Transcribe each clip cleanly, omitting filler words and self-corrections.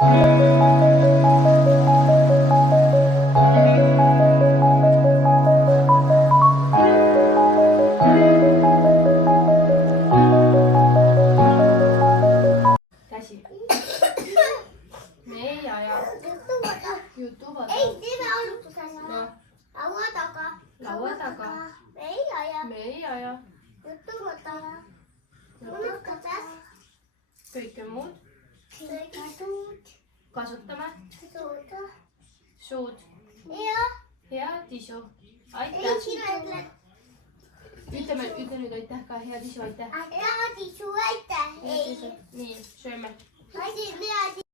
Käsi. Me ei aja. YouTube Ei, teeme alutusena. No. Laua taga. Laua taga. Me ei aja. Me ei aja. Juttu võta. Unustatas. Kõike muud. Kõike suud. Kasutame. Suud. Suud. Ja. Hea tisu. Ei, Aitäh. sina ütled. Ütle nüüd aitäh ka. Hea tisu, aitäh. Aitäh, tisu, aitäh. Ei. Nii, sööme. Asi, hea tisu.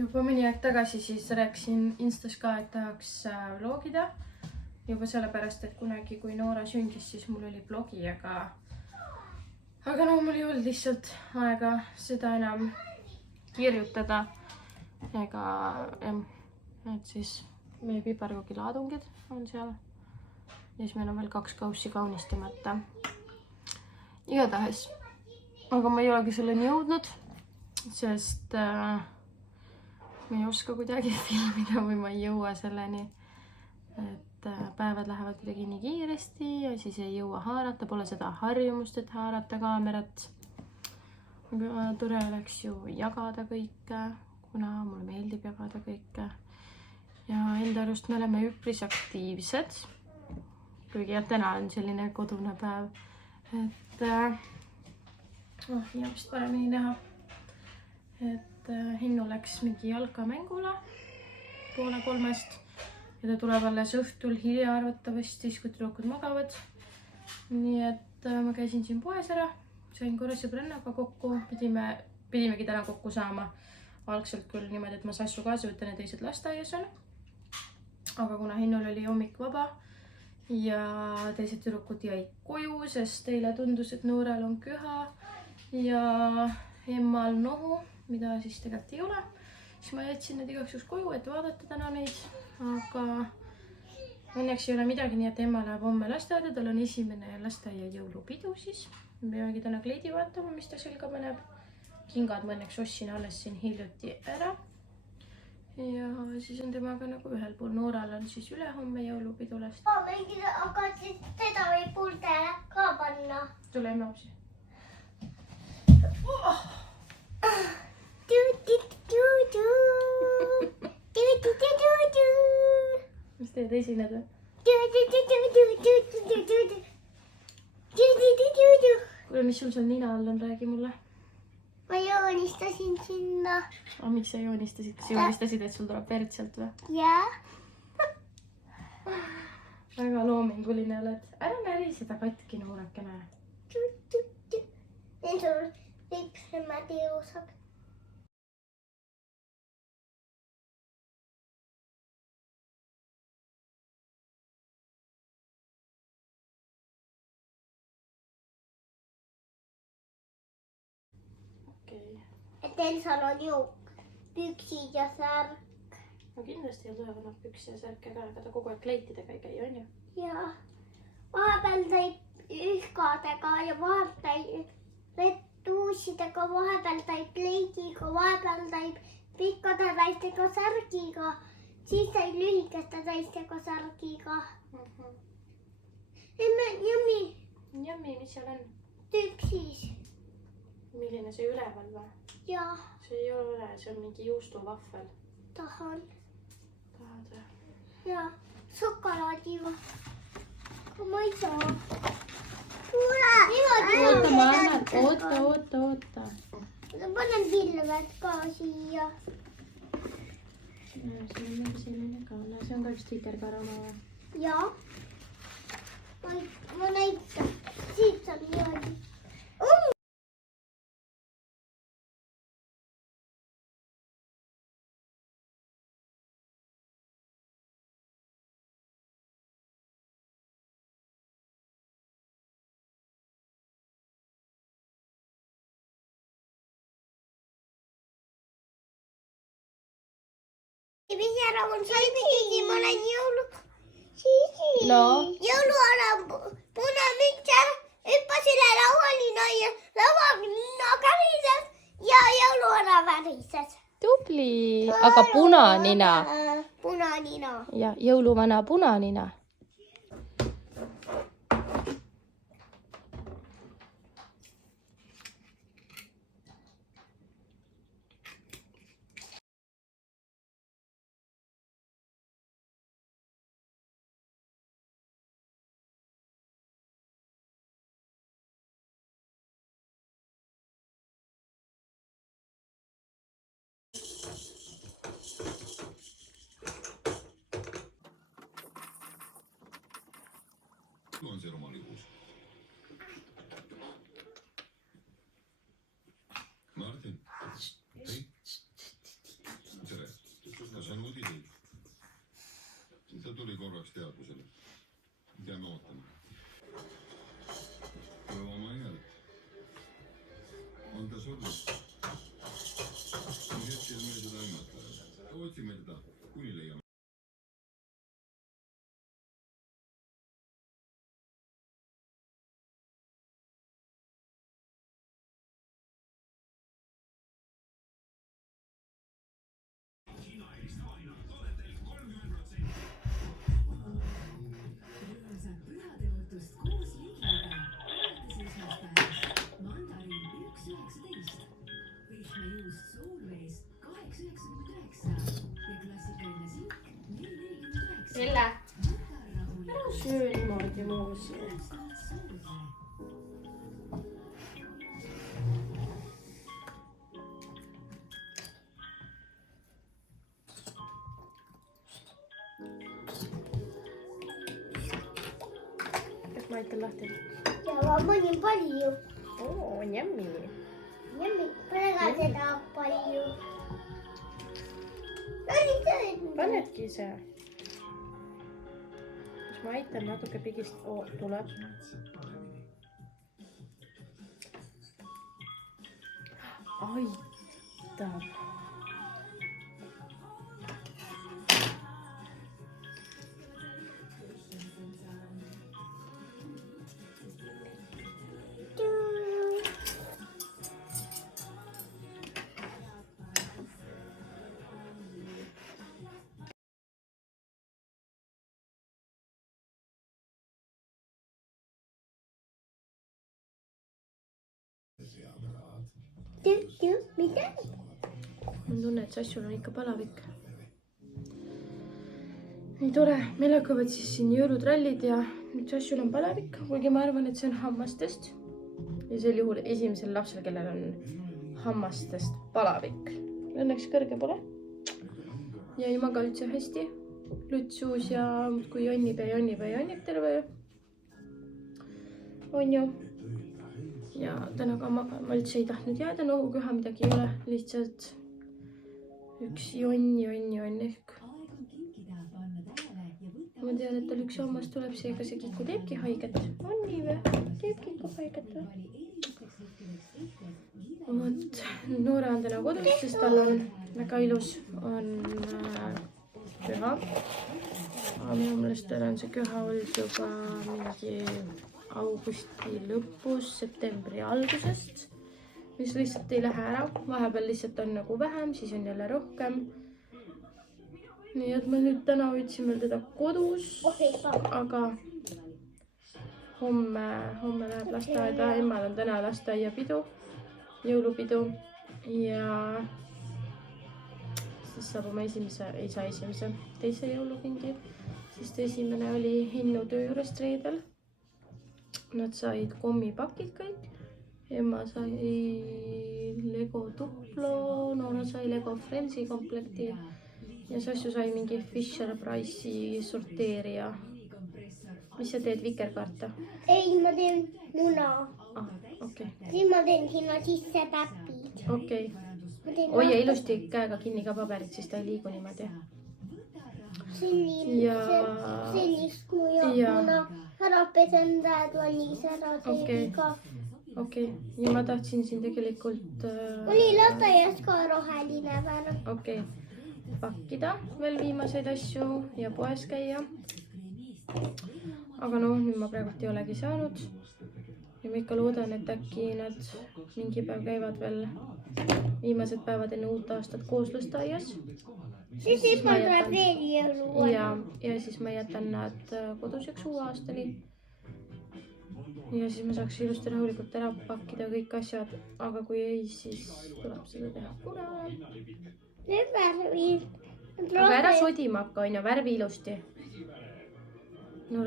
Juba mõni aeg tagasi siis rääkisin Instas ka, et tahaks vlogida. Juba sellepärast, et kunagi, kui Noora sündis, siis mul oli blogi, aga no mul ei olnud lihtsalt aega seda enam kirjutada. Ega, et siis meie piparkoogilaadungid on seal. Ja siis meil on veel 2 kaussi kaunistamata. Igatahes. Aga ma ei olegi selleni jõudnud, sest ma ei oska kuidagi filmida või ma ei jõua selleni, et päevad lähevad kuidagi nii kiiresti ja siis ei jõua haarata, pole seda harjumust, et haarata kaamerat. Aga tore oleks ju jagada kõike, kuna mulle meeldib jagada kõike. Ja enda arust me oleme üpris aktiivsed, kuigi jah, täna on selline kodune päev, et ja vist paremini näha, et Hinnu läks mingi jalkamängule 2:30 ja ta tuleb alles õhtul hilja arvatavasti, siis kui tüdrukud magavad. Nii et ma käisin siin poes ära, sain korra sõbrannaga kokku, pidimegi täna kokku saama. Algselt küll niimoodi, et ma Sassu kaasa võtan ja teised lasteaias on. Aga kuna Hinnul oli hommik vaba ja teised tüdrukud jäid koju, sest teile tundus, et Noorel on köha ja emmal nohu, mida siis tegelikult ei ole, siis ma jätsin need igaks juhuks koju, et vaadata täna neid, aga õnneks ei ole midagi, nii et emma läheb homme lasteaeda, tal on esimene lasteaia jõulupidu siis. Me peamegi täna kleidi vaatama, mis ta selga paneb. Kingad ma õnneks ostsin alles siin hiljuti ära. Ja siis on temaga nagu ühel pool. Nooral on siis ülehomme jõulupidu last. Aga seda võib puldele ka panna. Tule emme apsi. Mis teed esined või? Kuule, mis sul seal nina all on, räägi mulle. Ma joonistasin sinna. Miks sa joonistasid? Kas joonistasid, et sul tuleb verd sealt või? Jaa. Väga loominguline oled. Ära näri seda katki noorakene. Need on lipsemad ilusad. Et Elsal on ju püksid ja särk. No kindlasti Elsa kannab püksi ja särke ka, aga ta kogu aeg kleitidega ei käi, on ju? Jaa. Vahepeal täib ühkadega ja vahepeal retuusidega, vahepeal täib kleidiga, vahepeal täib pikkade täistega särgiga, siis täib lühikeste täistega särgiga. Emme, Jõmmi. Jõmmi, mis seal on? Tüksis. Milline see üleval või? Jaa. See ei ole üle, see on mingi juustuvahvel. Tahan. Tahad või? Jaa. Šokolaadi või? Ma ei saa. Kuule. Oota, ma annan. Oota. Ma panen pilved ka siia. See on mingi selline ka. See on ka üks tikerkarama või? Jaa. Ma näitan. Siit saab niimoodi. mis ära on salmikindi, ma olen jõulu... No. Jõuluala punamüts ära, hüppas üle lauanina ja lauanina kärises ja jõuluala värises. Tubli, aga punanina. Punanina. Ja jõuluvana punanina. On se romalihuus. Martin, hei. Tere. Kas on uudised? Ta tuli korraks teadvusele. Jääme ootama. Päeva oma häält. On ta surnud? Hetkel me seda ennata. Otsime teda, kuni leiame. Selle. Söö niimoodi muusi. Kas ma aitan lahti? Ja ma panin palju. Oo, jämmi. Jämmi, pane ka seda palju. Panedki ise. Kas ma aitan natuke pigist? Oo, tuleb. Aitab. Mida? Ma tunnen, et Sassul on ikka palavik. Nii tore, meil hakkavad siis siin jõulutrallid ja nüüd Sassul on palavik, kuigi ma arvan, et see on hammastest. Ja sel juhul esimesel lapsel, kellel on hammastest palavik. Õnneks kõrge pole. Ja ei maga üldse hästi. Lütsuus ja kui jonnib ja jonnib ja jonnib terve. On ju. Ja täna ka ma üldse ei tahtnud jääda nohuköha, midagi ei ole, lihtsalt üks jonn ehk. Ma tean, et tal üks hammas tuleb, seega see Kiku teebki haiget. On nii või? Teeb Kiku haiget või? Vot, Noora on täna kodus, sest tal on väga ilus, on köha. Minu meelest on see köha olnud juba mingi augusti lõpus, septembri algusest, mis lihtsalt ei lähe ära. Vahepeal lihtsalt on nagu vähem, siis on jälle rohkem. Nii et me nüüd täna võtsin veel teda kodus, aga homme läheb lasteaeda. Emmal on täna lasteaiapidu, jõulupidu ja siis saab oma teise jõulukindi, sest esimene oli Hinnu töö juurest reedel. Nad said kommipakid kõik. Emma sai Lego Duplo, Noora sai Lego Frenzy komplekti ja Sassu sai mingi Fisher-Price'i sorteerija. Mis sa teed, vikerkaarte? Ei, ma teen muna. Okei. Siis ma teen sinna sisse täpid. Okei. Hoia ilusti käega kinni ka paberit, siis ta ei liigu niimoodi. Sellist muna. Ära pesen täedvannis ära teediga. Okei. Ja ma tahtsin siin tegelikult... Oli lasteaias ka roheline värv. Okei. pakkida veel viimaseid asju ja poes käia. aga noh, nüüd ma praegult ei olegi saanud. ja ma ikka loodan, et äkki nad mingi päev käivad veel viimased päevad enne uut aastat koos lasteaias. Siis ema tuleb veel jõuluaeg. ja siis ma jätan nad koduseks uue aastani. ja siis ma saaks ilusti rahulikult ära pakkida kõik asjad, aga kui ei, siis tuleb seda teha kunagi. Need värvid. aga ära sodima hakka, onju, värvi ilusti. no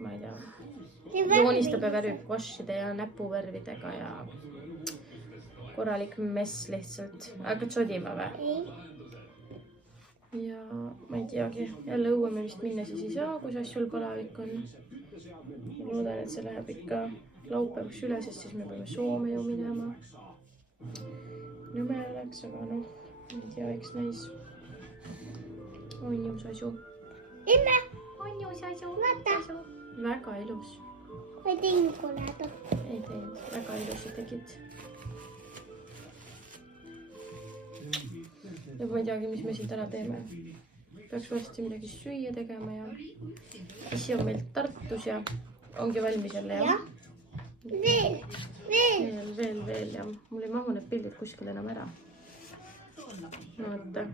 ma ei tea, joonistab ja värvib vašide ja näpuvärvidega ja korralik mess lihtsalt. hakkad sodima või? Ei. ja ma ei teagi, jälle õue me vist minna siis ei saa, kui sassul palavik on. ma loodan, et see läheb ikka laupäevaks üle, sest siis me peame Soome ju minema. nõme oleks, aga noh, ma ei tea, eks näis. on ju sasu. Emme, on ju sasu. vaata. väga ilus. Ma ei teinud koledat. ei teinud, väga ilusi tegid. ja ma ei teagi, mis me siin täna teeme. peaks varsti midagi süüa tegema ja isi on meil Tartus ja ongi valmis jälle jah? Veel ja mul ei mahu need pildid kuskil enam ära. vaata.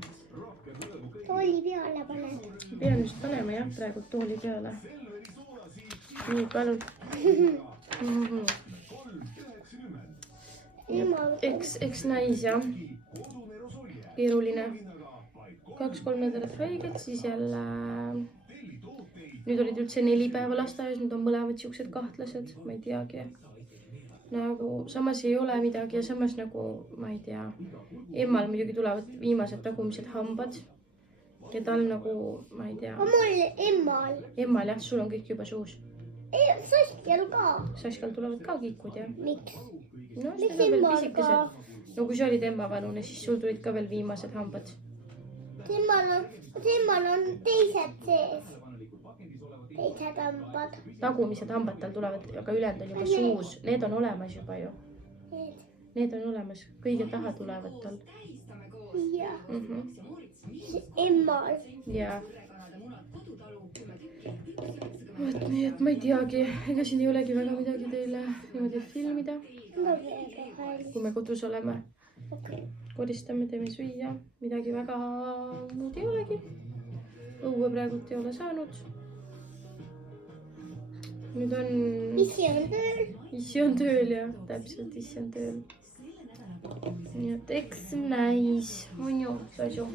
Tooli peale paned. pean just panema jah, praegu tooli peale. nii, palun. eks näis jah. keeruline. 2-3 nädalat haiget, siis jälle. nüüd olid üldse 4 päeva lasteaias, nüüd on mõlemad siuksed kahtlased, ma ei teagi. nagu samas ei ole midagi ja samas nagu ma ei tea. emmal muidugi tulevad viimased tagumised hambad. ja tal nagu ma ei tea. Mul emmal jah, sul on kõik juba suus. Saskel ka. Saskal tulevad ka kikud jah. Miks? no Miks need on veel emmal pisikesed. no kui sa olid emma vanune, siis sul tulid ka veel viimased hambad. Temmal on teised sees. Teised hambad. tagumised hambad tal tulevad, aga ülejäänud on juba suus. Need on olemas juba ju. Need on olemas, kõige taha tulevad tal. Jah. Emmal. ja. vot nii, et ma ei teagi, ega siin ei olegi väga midagi teile niimoodi filmida. kui me kodus oleme. koristame, teeme süüa, midagi väga muud ei olegi. õue praegult ei ole saanud. nüüd on. Isi on tööl. Isi on tööl ja täpselt isi on tööl. nii et eks näis, on ju, Sasu?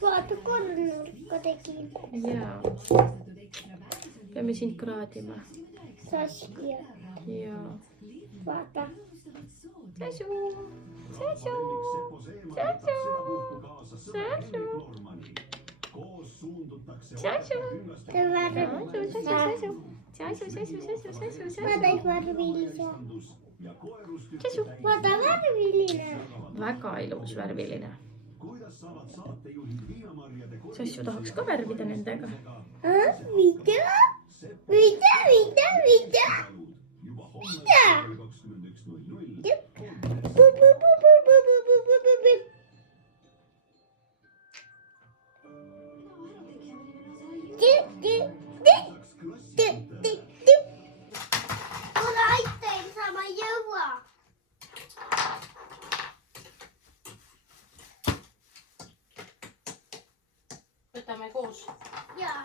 Vaata, kornurka tegin. jaa. peame sind kraadima. Saskia. jaa. Vaata. Sasu. Sasu. Sasu. Sasu. Sasu. See värv. Sasu. Vaata, üks värviline. Sasu. Vaata, värviline. väga ilus värviline. Sassu tahaks ka värvida nendega. Mida? Kuule, aita, Elsa, ma ei jõua. võtame koos. Jaa.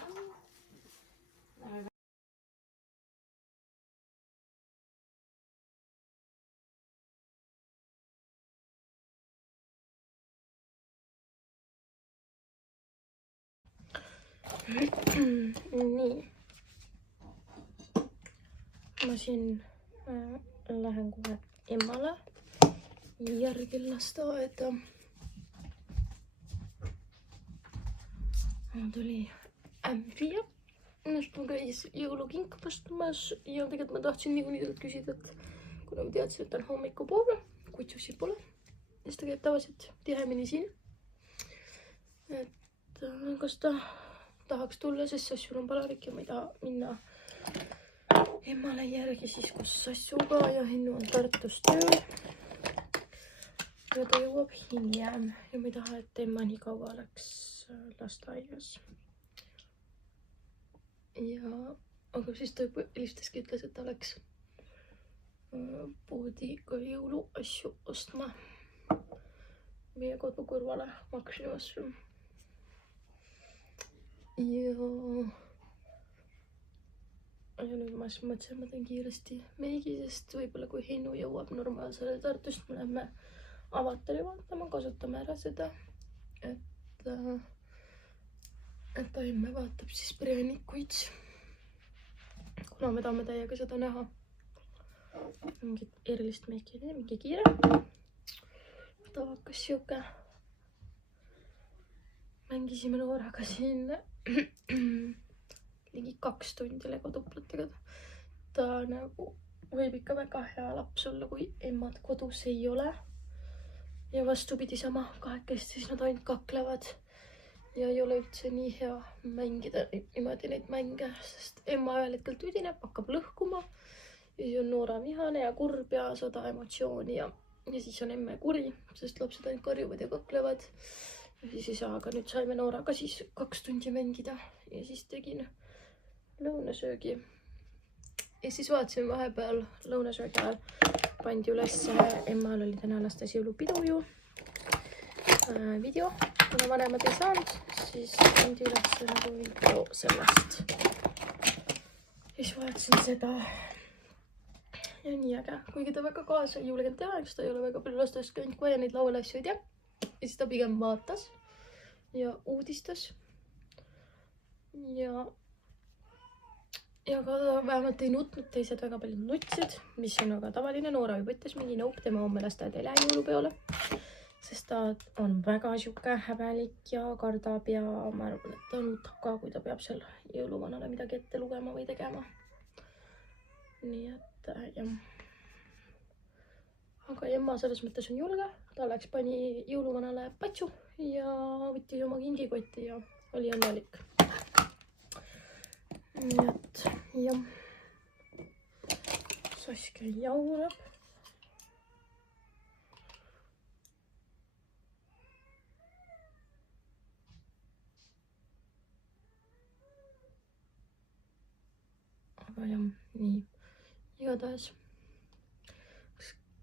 nii. ma siin lähen kohe emmale järgi lasteaeda. tuli ämbija, millest ma käis jõulukinka pastumas ja tegelikult ma tahtsin niikuinii talt küsida, et kuna ma teadsin, et on hommikupoole, kuid Sussi pole, siis ta käib tavaliselt tihemini siin. et kas ta tahaks tulla, sest Sassul on palavik ja ma ei taha minna emmale järgi siis koos Sassuga ja Hennu on Tartus tööl. ja ta jõuab hiljem ja ma ei taha, et Emma nii kaua oleks lasteaias. Ja aga siis ta helistaski, ütles, et ta läks poodi ka jõuluasju ostma meie kodu kõrvale Maximasse. Ja nüüd ma siis mõtlesin, et ma teen kiiresti meigi, sest võib-olla kui Hennu jõuab normaalsele Tartust, me lähme Avatari vaatama, kasutame ära seda, et emme vaatab siis präänikuid, kuna me tahame täiega seda näha. Mingit erilist meiki ei tee, mingi kiire. Tavakas siuke. Mängisime Nooraga siin ligi 2 tundi Lego tuplatega. Ta nagu võib ikka väga hea laps olla, kui emmad kodus ei ole. Ja vastupidi sama, kahekesti siis nad ainult kaklevad. Ja ei ole üldse nii hea mängida niimoodi neid mänge, sest emma ühel hetkel tüdineb, hakkab lõhkuma. Ja siis on Noora vihane ja kurb ja 100 emotsiooni ja siis on emme kuri, sest lapsed ainult karjuvad ja kaklevad. Ja siis ei saa, aga nüüd saime Nooraga siis 2 tundi mängida ja siis tegin lõunasöögi. Ja siis vaatasime vahepeal lõunasöögi ajal pandi üles, emmal oli täna lastes jõulupidu ju video, kuna vanemad ei saanud, siis pandi üles nagu video sellest. Ja siis vaatasin seda ja nii äge, kuigi ta väga kaasa ei julgenud teha, eks ta ei ole väga palju lastes käinud, kui neid laualasju ei tea. Ja siis ta pigem vaatas ja uudistas ja ka vähemalt ei nutnud, teised väga palju nutsid, mis on väga tavaline. Noora juba ütles mingi nõup, tema homme lasteaed ei lähe jõulupeole, sest ta on väga siuke häbelik ja kardab ja ma arvan, et ta nutab ka, kui ta peab seal jõuluvanale midagi ette lugema või tegema. Nii et jah. Aga emma selles mõttes on julge, ta läks pani jõuluvanale patsu ja võttis oma kingikotti ja oli õnnelik. Nii et jah, Saske jaurab. Aga jah, nii, igatahes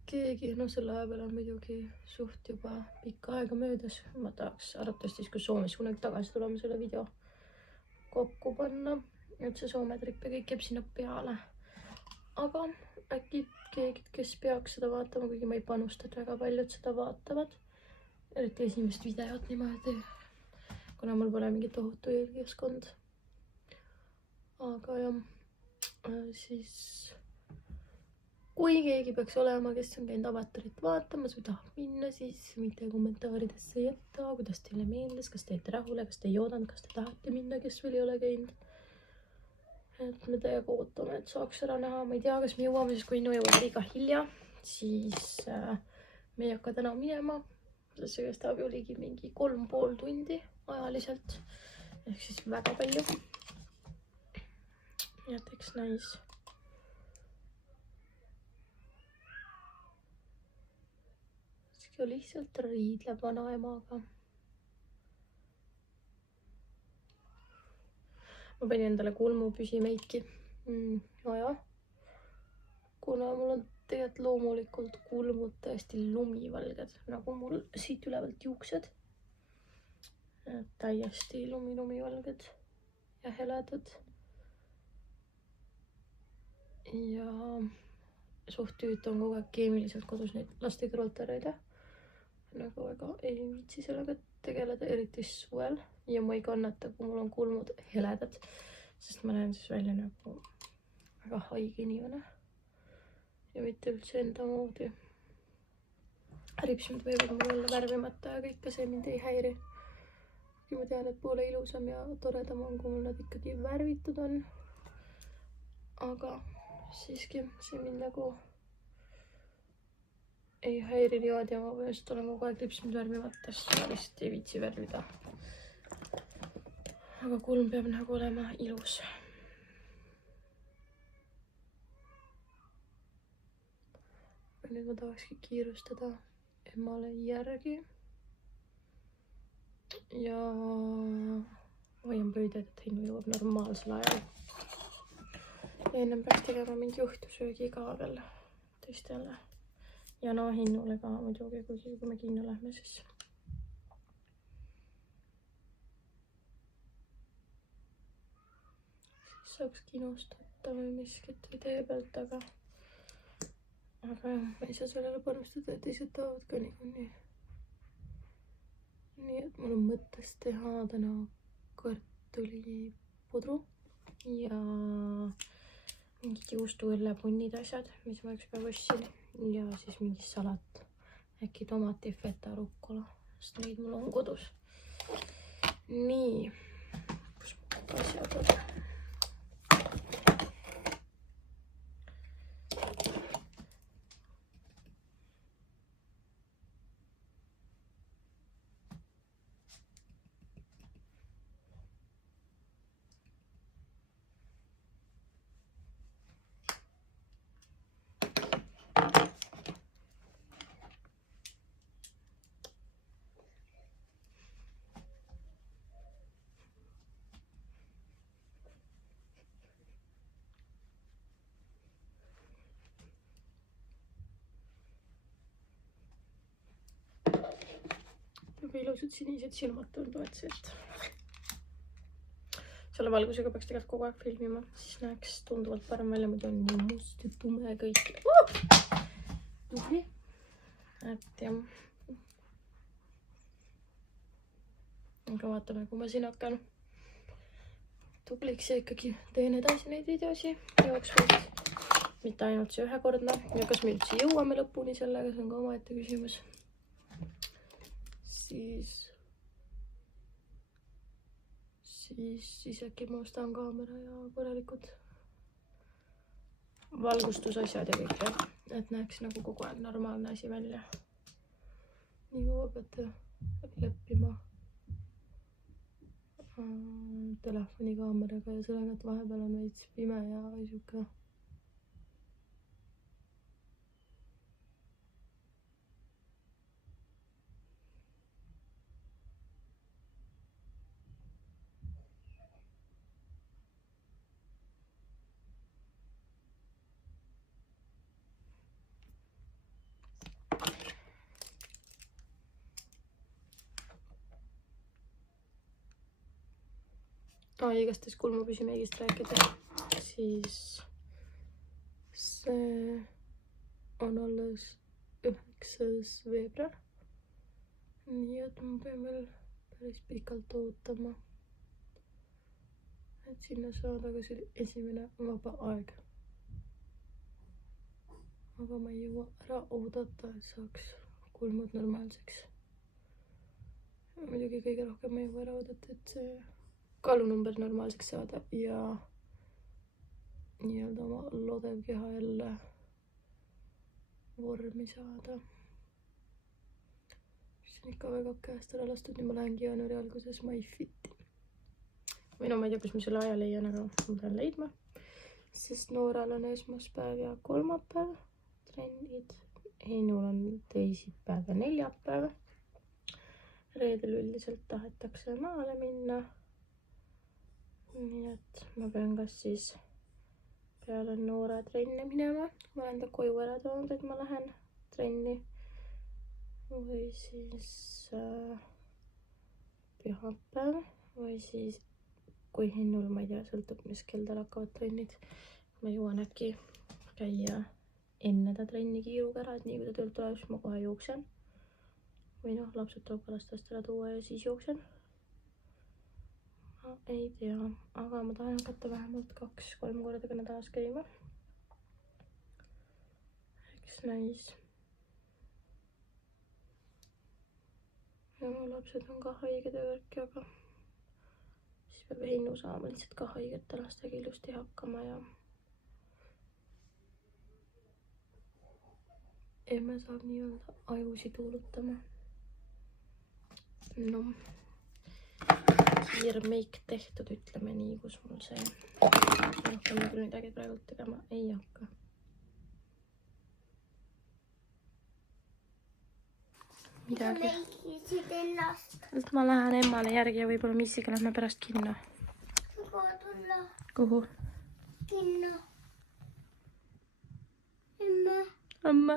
keegi, no selle aja peale on muidugi suht juba pikka aega möödas. Ma tahaks arvatavasti, kui Soomes kunagi tagasi tulema selle video kokku panna, et see Soome trip ja kõik jääb sinna peale. Aga äkki keegi, kes peaks seda vaatama, kuigi ma ei panusta, et väga paljud seda vaatavad. Eriti esimest videot niimoodi, kuna mul pole mingi tohutu jälgijaskond. Aga jah, siis kui keegi peaks olema, kes on käinud Avatarit vaatamas või tahab minna, siis võite kommentaaridesse jätta, kuidas teile meeldis, kas te jäite rahule, kas te ei oodanud, kas te tahate minna, kes veel ei ole käinud. Et me täiega ootame, et saaks ära näha. Ma ei tea, kas me jõuame, siis kui Innu jõuab liiga hilja, siis me ei hakka täna minema. See kestab ju ligi mingi 3,5 tundi ajaliselt. Ehk siis väga palju. Ja teeks näis. Lihtsalt riidleb vanaemaga. Ma panin endale kulmu püsimeiki. Aja. Kuna mul on tegelikult loomulikult kulmud täiesti lumivalged, nagu mul siit ülevalt juuksed. Täiesti lumivalged ja heledad. Ja suht tüütu on kogu aeg keemiliselt kodus neid laste kõrvalt ära ei tea. Nagu väga ei viitsi sellega tegeleda, eriti suvel. Ja ma ei kannata, kui mul on kulmud heledad, sest ma näen siis välja nagu väga haige inimene. Ja mitte üldse enda moodi. Ripsmed võivad mul olla värvimata ja kõike see mind ei häiri. Ma tean, et poole ilusam ja toredam on, kui mul nad ikkagi värvitud on. Aga siiski see mind nagu ei häiri niimoodi ja ma just olen kogu aeg ripsmed värvimata, sest ma lihtsalt ei viitsi värvida. Aga kulm peab nagu olema ilus. Nüüd ma tahakski kiirustada, emale järgi. Ja hoian pöided, et Hennu jõuab normaalsel ajal. Ennem peaks tegema mingi õhtusöögi ka veel teistele. Ja no Hennule ka muidugi, kui me kinno lähme, siis saaks kinost võtta või miskit või tee pealt, aga jah, ma ei saa sellele panustada, et teised tahavad ka niikuinii. Nii et mul on mõttes teha täna kartulipudru ja mingid juustu, õlle, punnid asjad, mis ma ükspäev ostsin. Ja siis mingi salat, äkki tomati, feta, rukkola, sest neid mul on kodus. Nii, kus mul asjad on? Väga ilusad sinised silmad tunduvad sealt. Selle valgusega peaks tegelikult kogu aeg filmima, siis näeks tunduvalt parem välja, muidu on nii must ja tume kõik. Tubli. Et jah. Aga vaatame, kui ma siin hakkan tubliks ja ikkagi teen edasi neid videosi. Jooksvalt. Mitte ainult see ühekordne. Ja kas me üldse jõuame lõpuni sellega, see on ka omaette küsimus. Siis äkki ma ostan kaamera ja korralikud valgustusasjad ja kõik, et näeks nagu kogu aeg normaalne asi välja. Nii kaua peate leppima telefoni kaameraga ja sellega, et vahepeal on veits pime ja siuke. Igastahes kulmupüsimeigist rääkida, siis see on alles 9. veebruar. Nii et ma pean veel päris pikalt ootama, et sinna saada ka see esimene vaba aeg. Aga ma ei jõua ära oodata, et saaks kulmud normaalseks. Muidugi kõige rohkem ma ei jõua ära oodata, et see kaalunumber normaalseks saada ja nii-öelda oma lodev keha jälle vormi saada. See on ikka väga käest ära lastud, nüüd ma lähengi jaanuari alguses MyFiti. Või no ma ei tea, kus ma selle aja leian, aga ma pean leidma. Sest Nooral on esmaspäev ja kolmapäev trennid. Heinul on teisipäev ja neljapäev. Reedel üldiselt tahetakse maale minna. Nii et ma pean kas siis peale Noora trenne minema. Ma olen ta koju ära toonud, et ma lähen trenni. Või siis pühapäev. Või siis, kui Hennul, ma ei tea, sõltub, mis kell tal hakkavad trennid. Ma jõuan äkki käia enne ta trenni kiiruga ära, et nii kui ta töölt tuleb, siis ma kohe jooksen. Või noh, lapsed tuleb ka lastest ära tuua ja siis jooksen. Ma ei tea, aga ma tahan hakata vähemalt 2-3 korda nädalas käima. Eks näis. Ja mu lapsed on ka haiged ja värki, aga siis peab Hennu saama lihtsalt ka haigete lastega ilusti hakkama ja emme saab nii-öelda ajusi tuulutama. No, kiirmeik tehtud, ütleme nii, kus mul see. Rohkem ma küll midagi praegu tegema ei hakka. midagi. mängisid ennast. et ma lähen emmale järgi ja võib-olla Missiga lähme pärast kinno. Saab tulla Kuhu? kinno. Emme. Õmme.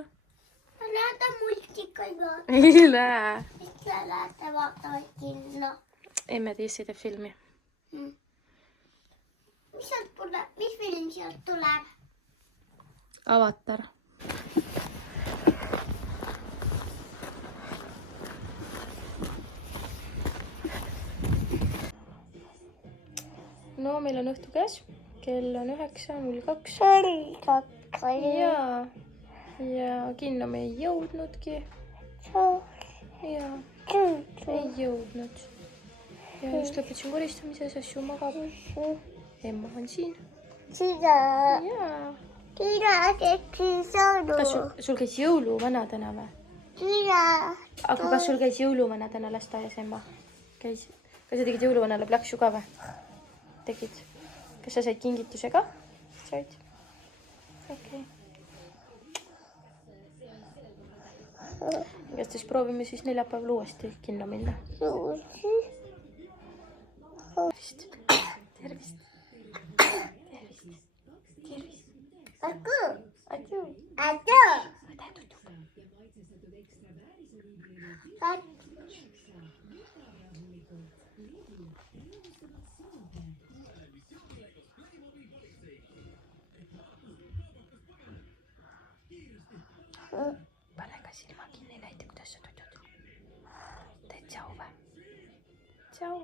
Ma lähen multikaid vaatama. Ei lähe. Mis te lähete vaatama kinno? Emme Tiissi teeb filmi. Mis sealt tuleb? Mis film sealt tuleb? Avatar. No meil on õhtu käes. Kell on 9:02. Ja kinno me ei jõudnudki. Ja ei jõudnud. Ja just lõpetasin koristamise, sest ju magab. Emma on siin. Jaa. Kas sul käis jõuluvana täna või? Aga kas sul käis jõuluvana täna lasteaias, Emma? Käis. Kas sa tegid jõuluvanale plaksu ka või? Tegid. Kas sa said kingituse ka? Said? Okei. Kas siis proovime siis neljapäeval uuesti kinno minna? Tervist. Tervist. Pane ka silma kinni, näita, kuidas sa tutud. Teed tšau või? Tšau.